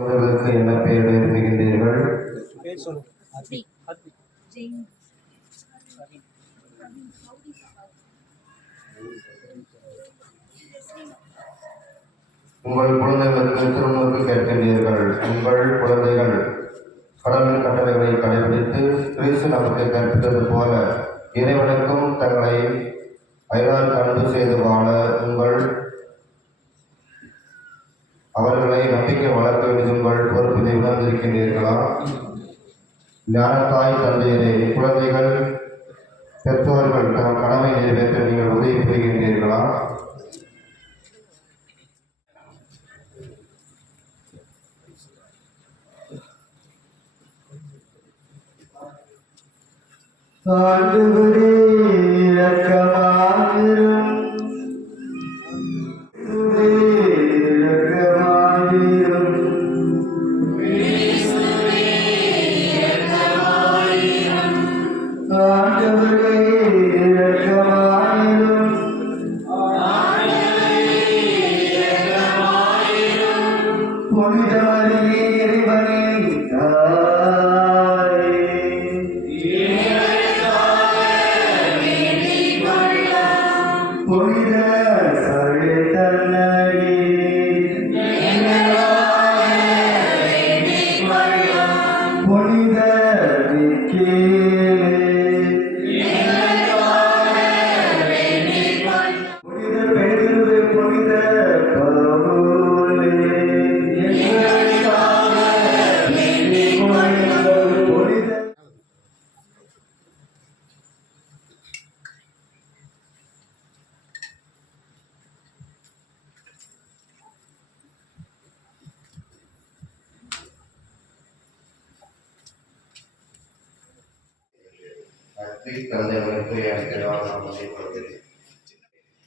என்ன பெயர் எழுதுகின்றீர்கள்? உங்கள் குழந்தைகளுக்கு திருமணம் கேட்கின்றீர்கள். உங்கள் குழந்தைகள் கடவுளின் கட்டளைகளை கடைபிடித்து கிறிஸ்து நமக்கு கற்பித்தது போல இறைவனுக்கும் தங்களை அயலாருக்கு அன்பு செய்து வாழ அவர்களை நம்பிக்கை வளர்க்க வேண்டிய உங்கள் பொறுப்பை உணர்ந்திருக்கின்றீர்களா? ஞானத்தாய் தந்தையரே, குழந்தைகள் பெற்றோர்கள் தங்கள் கடமை நிறைவேற்ற நீங்கள் உதவி புரிகின்றீர்களா? ஆண்டவரே இரக்கமாயிரும்.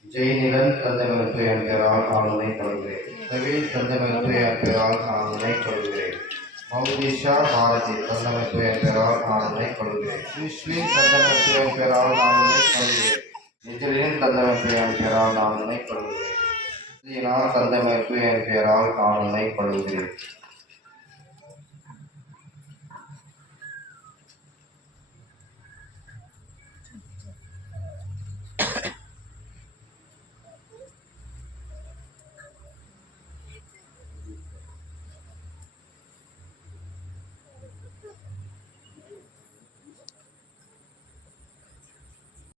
ஜெயநிலன் தந்தைமகன் என் பெயரால் ஆளுமை கொள்கிறேன். சவீல் தந்தைமகன் என் பெயரால் ஆளுமை கொள்கிறேன். மௌதிஷா பாரதி தந்தைமகன் என் பெயரால் ஆளுமை கொள்கிறேன். சுஷ்மின் தந்தைமகன் என் பெயரால் ஆளுமை கொள்கிறேன். நிஜலின் தந்தைமகன் என் பெயரால் ஆளுமை கொள்கிறேன். தந்தைமகன் என் பெயரால் ஆளுமை கொள்கிறேன்.